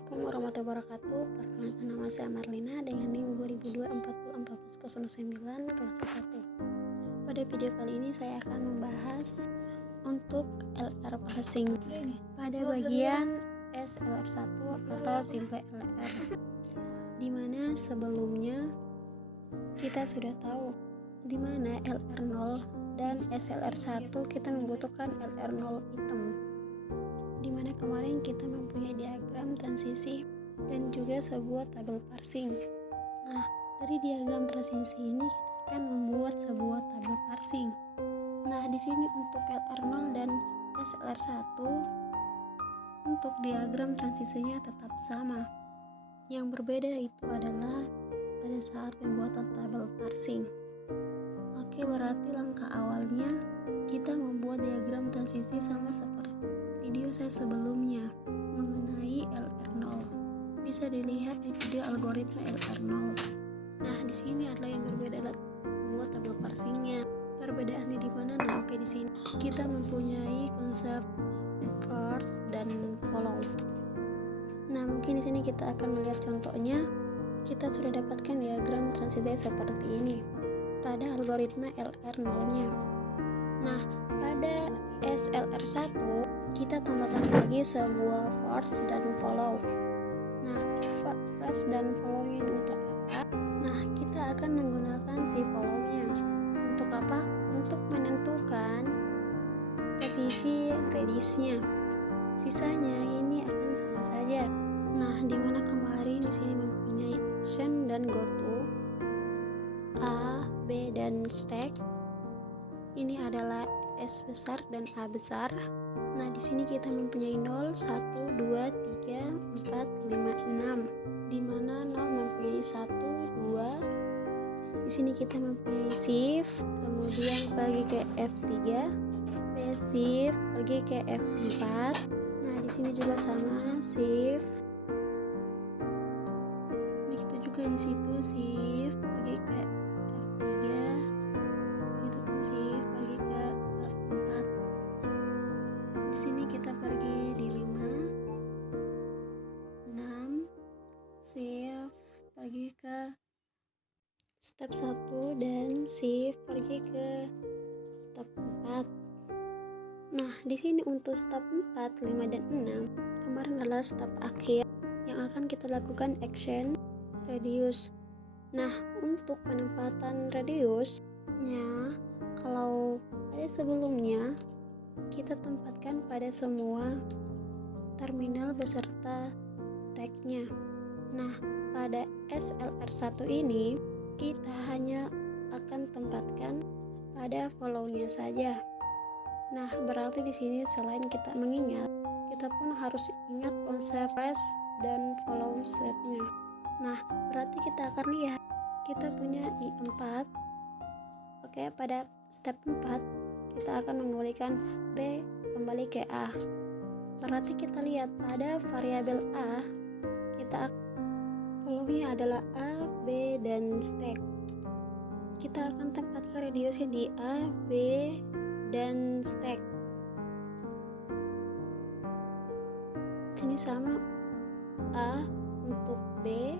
Assalamualaikum warahmatullahi wabarakatuh. Perkenalkan, nama saya Marlina dengan NIM 2002-401409 kelas 1. Pada video kali ini saya akan membahas untuk LR parsing pada bagian SLR1 atau simple LR, dimana sebelumnya kita sudah tahu dimana LR0 dan SLR1 kita membutuhkan LR0 item, dimana kemarin kita mempunyai diagram transisi dan juga sebuah tabel parsing. Nah, dari diagram transisi ini kita akan membuat sebuah tabel parsing. Nah, di sini untuk LR0 dan SLR1 untuk diagram transisinya tetap sama. Yang berbeda itu adalah pada saat pembuatan tabel parsing. Oke, berarti langkah awalnya kita membuat diagram transisi sama seperti video saya sebelumnya mengenai LR0. Bisa dilihat di video algoritma LR0. Nah, di sini adalah yang berbeda adalah membuat tabel parsingnya. Perbedaannya di mana? Nah, oke, di sini kita mempunyai konsep first dan follow. Nah, mungkin di sini kita akan melihat contohnya. Kita sudah dapatkan diagram transisi seperti ini pada algoritma LR0-nya. Nah, pada SLR1 kita tambahkan lagi sebuah first dan follow. Nah, first dan follow-nya ini untuk apa? Nah, kita akan menggunakan si follow-nya untuk apa? Untuk menentukan posisi radiusnya. Sisanya ini akan sama saja. Nah, dimana kemarin di sini mempunyai action dan goto, A, B, dan stack. Ini adalah S besar dan A besar. Nah, di sini kita mempunyai 0, 1, 2, 3, 4, 5, 6. Di mana 0 mempunyai 1, 2. Di sini kita mempunyai shift, kemudian pergi ke F3, B shift, pergi ke F4. Nah, di sini juga sama, shift. Begitu juga di situ shift, pergi ke F3. Begitupun shift, pergi ke F4. Di sini kita pergi di 5, 6, shift, pergi ke step 1 dan shift pergi ke step 4. Nah, di sini untuk step 4, 5, dan 6 kemarin adalah step akhir yang akan kita lakukan action radius. Nah, untuk penempatan radiusnya, kalau pada sebelumnya kita tempatkan pada semua terminal beserta stacknya. Nah, pada SLR1 ini kita hanya akan tempatkan pada follow-nya saja. Nah, berarti di sini selain kita mengingat, kita pun harus ingat konsep press dan follow setnya. Nah, berarti kita akan lihat kita punya I4. Oke, pada step 4 kita akan mengembalikan B kembali ke A. Berarti kita lihat pada variabel A kita follow-nya adalah A, B, dan stack. Kita akan tempatkan radiusnya di A, B, dan stack. Sini sama A untuk B,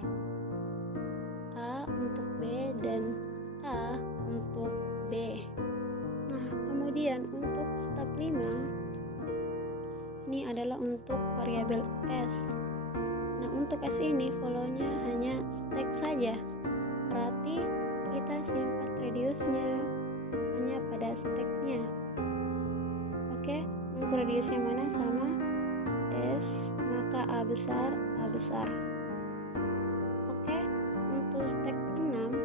A untuk B, dan A untuk B. Nah, kemudian untuk step 5 ini adalah untuk variabel S. Nah, untuk S ini follow-nya hanya stack saja. Berarti kita simpan radiusnya hanya pada stack-nya. Oke, untuk radiusnya mana? Sama S, maka A besar, A besar. Oke, untuk stack 6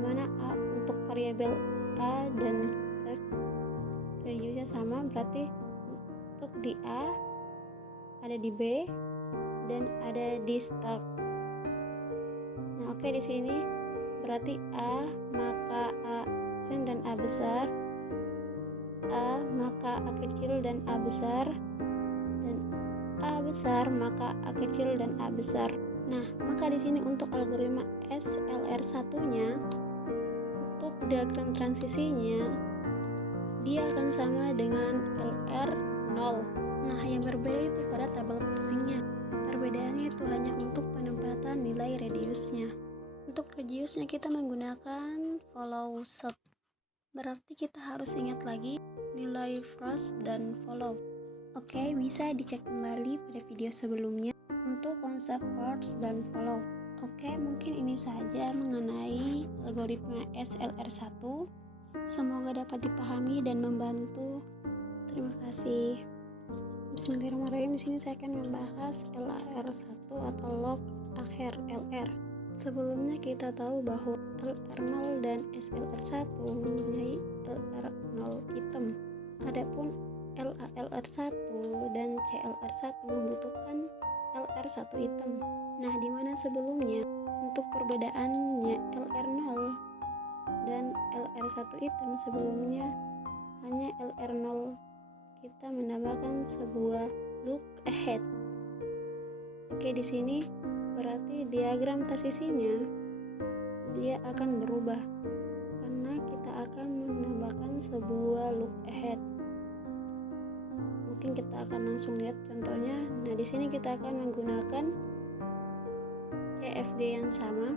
dimana A untuk variabel A dan stack radiusnya sama, berarti untuk di A ada di B dan ada di stack. Nah, oke, di sini berarti A maka A kecil dan A besar, A maka A kecil dan A besar, dan A besar maka A kecil dan A besar. Nah, maka di sini untuk algoritma SLR1-nya untuk diagram transisinya dia akan sama dengan LR0. Nah, yang berbeda itu pada tabel parsingnya. Perbedaannya itu hanya untuk penempatan nilai radiusnya. Untuk radiusnya kita menggunakan follow set. Berarti kita harus ingat lagi nilai first dan follow. Oke, bisa dicek kembali pada video sebelumnya untuk konsep first dan follow. Oke, mungkin ini saja mengenai algoritma SLR1. Semoga dapat dipahami dan membantu. Terima kasih. Bismillahirrahmanirrahim. Di sini saya akan membahas LR1 atau log akhir LR. Sebelumnya kita tahu bahwa LR0 dan SLR1 mempunyai LR0 item. Adapun LR1 dan CLR1 membutuhkan LR1 item. Nah, di mana sebelumnya untuk perbedaannya LR0 dan LR1 item sebelumnya hanya LR0 kita menambahkan sebuah look ahead. Oke, di sini berarti diagram transisinya dia akan berubah karena kita akan menambahkan sebuah look ahead. Mungkin kita akan langsung lihat contohnya. Nah, di sini kita akan menggunakan CFG yang sama,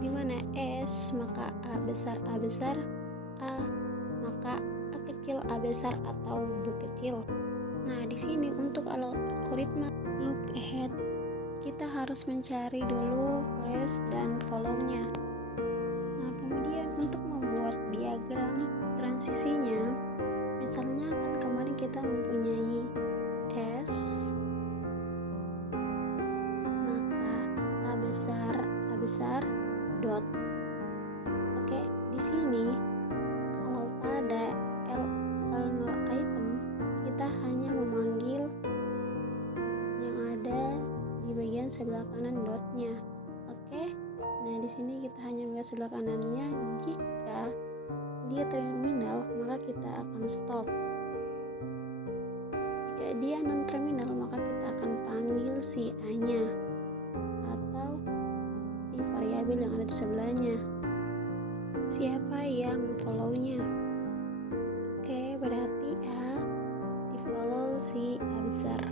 di mana S maka A besar, A maka A kecil, A besar atau B kecil. Nah, di sini untuk algoritma look ahead kita harus mencari dulu first dan follow-nya. Nah, kemudian untuk membuat diagram transisinya, misalnya kan kemarin kita mempunyai S maka A besar dot. Oke, di sini kalau pada L0 item kita hanya memanggil yang ada di bagian sebelah kanan dotnya. Oke. Nah, di sini kita hanya melihat sebelah kanannya. Jika dia terminal, maka kita akan stop. Jika dia non terminal, maka kita akan panggil si A-nya atau si variabel yang ada di sebelahnya. Siapa yang memfollow-nya? Oke, berarti A di follow si A besar.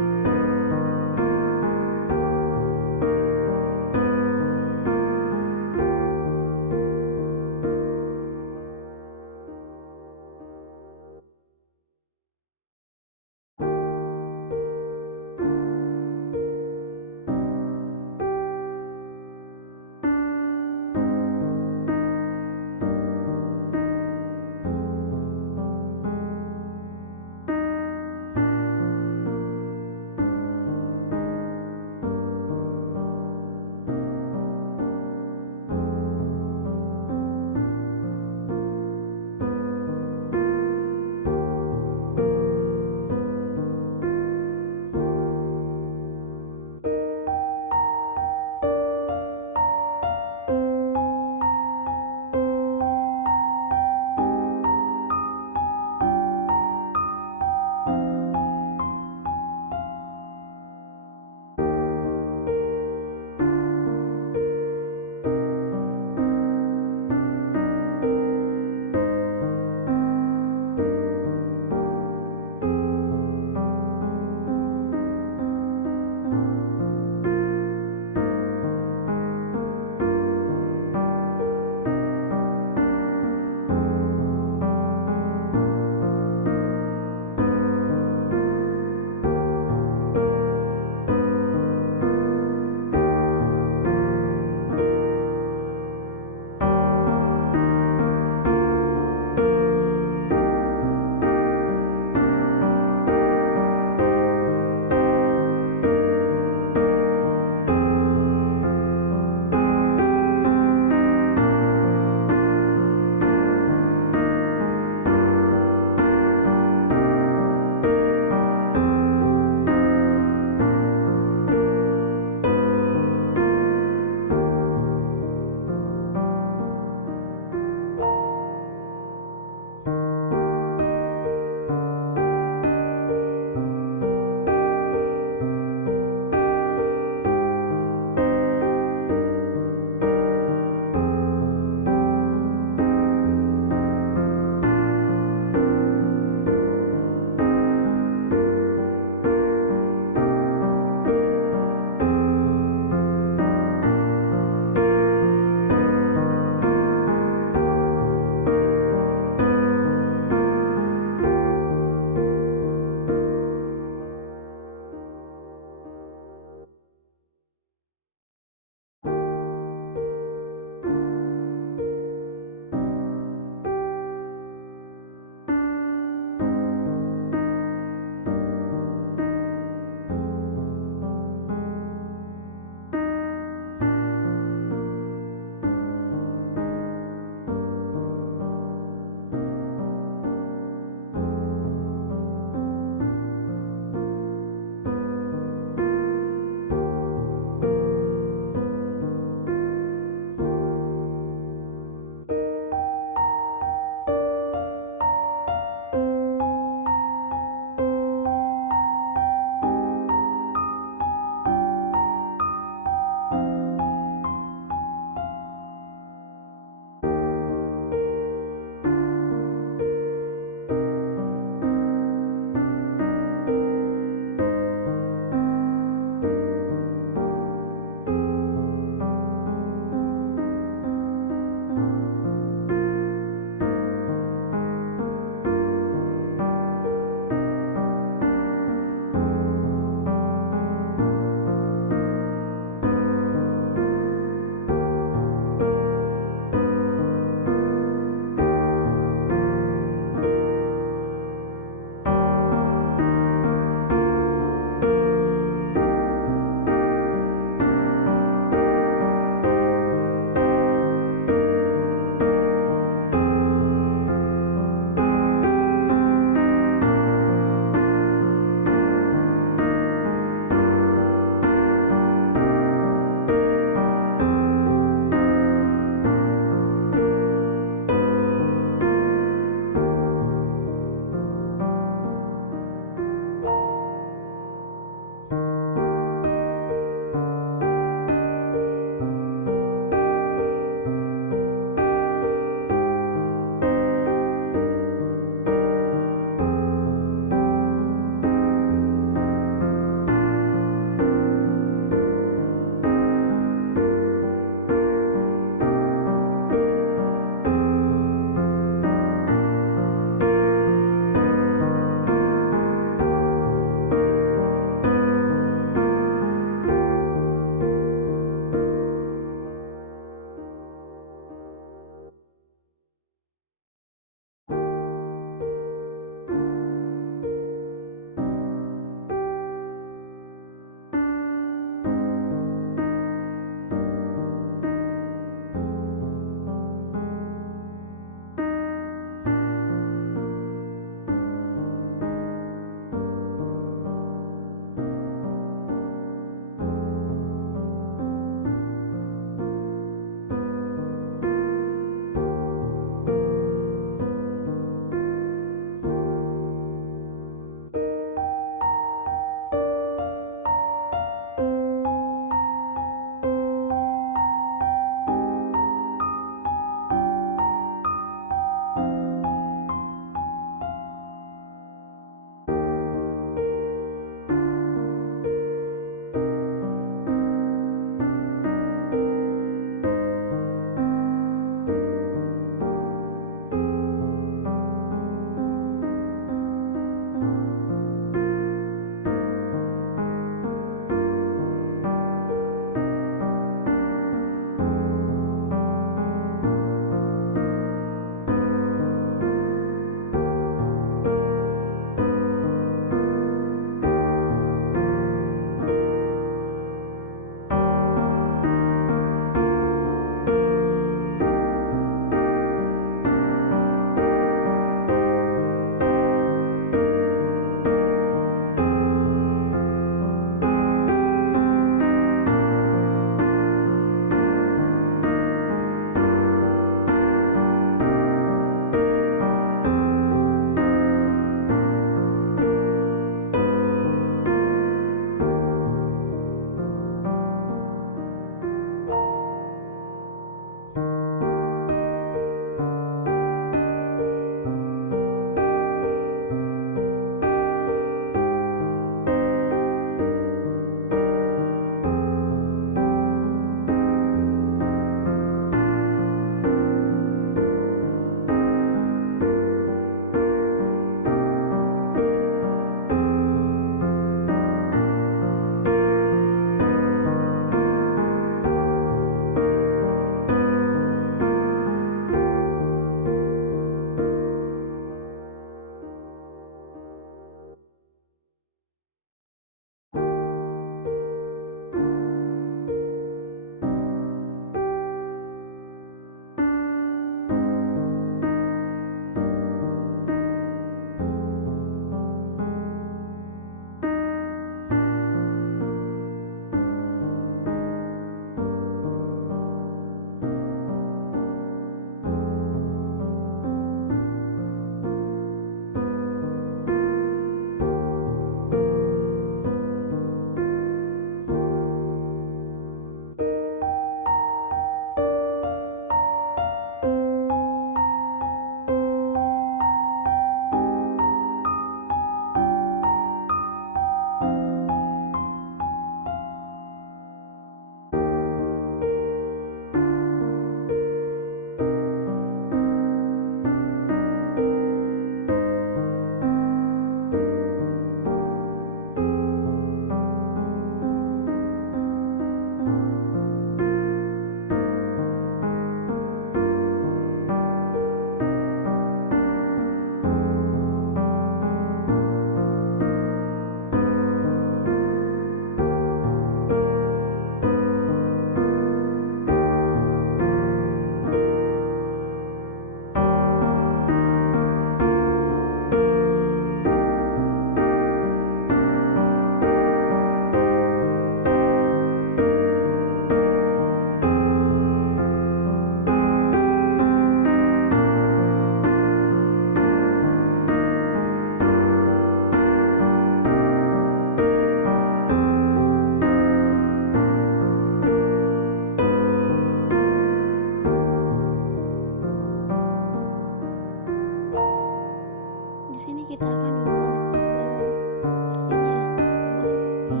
kita akan membuang tabel versinya sama seperti video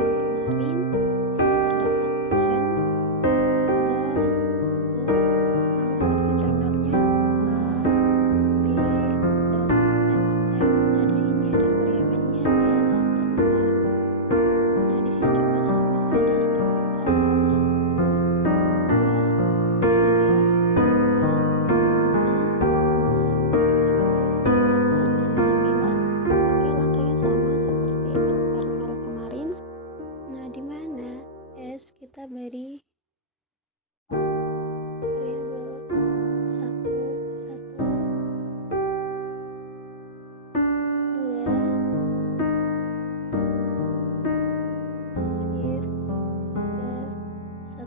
yang kemarin. Sini terdapat action, bentuk, nama koleksi terminalnya A, B, dan stack. Nah di sini ada variabelnya S dan A. Nah di sini juga sama, ada stack kita const 2, 3, 4, 5, 6, 7, 8, dan 9. Oke, langkahnya sama seperti LR0 kemarin. Nah, di mana S kita beri variabel 1, 2, shift ke 1, 3,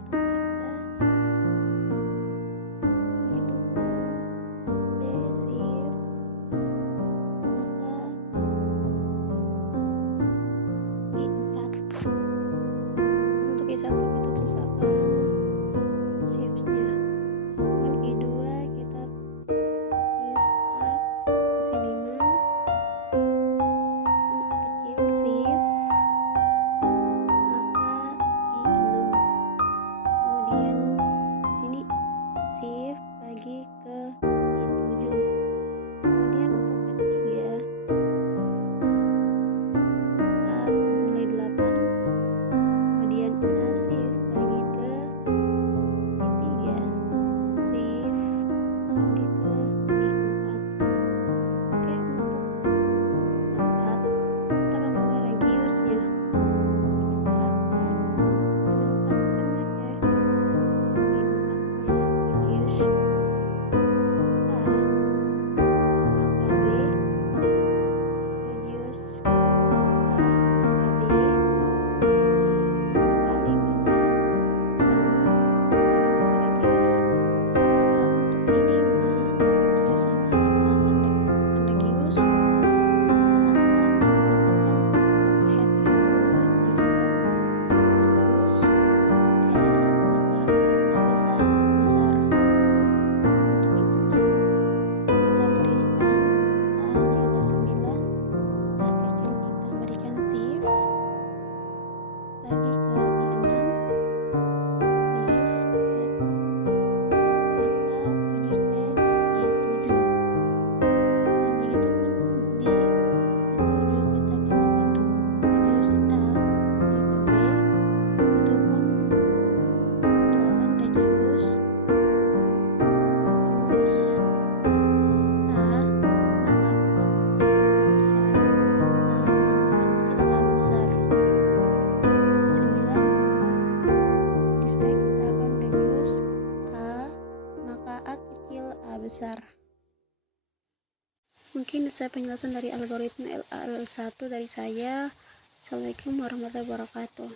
begitupun D shift, maka I4. Untuk I1 kita tuliskan shiftnya, kemudian I2 kita tulis A isi 5, kemudian A kecil shift, maka I6, kemudian di sini shift bagi ke I7, kemudian untuk ketiga A nilai 8, kemudian A shift bagi ke I3, shift bagi ke I4. Oke, untuk keempat kita akan bagi radiusnya. Kita akan menempatkannya ke I4-nya, radius A, maka B, radius A, maka B. Untuk A5-nya sama dengan radius, maka untuk I5 juga sama, kita akan radius, kita akan menempatkan look ahead yaitu di stack radius S, maka A besar, A besar. Untuk I6 kita berikan A nilai 9, A kecil kita berikan shift bagi ke I6, shift, maka pergi ke I7. Nah, begitupun di I7 kita akan melakukan radius A pergi ke B, begitupun 8 radius A, maka A kecil A besar, A, maka A kecil A besar. 9 di stack kita akan radius A, maka A kecil A besar. Mungkin itu saya penjelasan dari algoritma LRL1 dari saya. Assalamualaikum warahmatullahi wabarakatuh.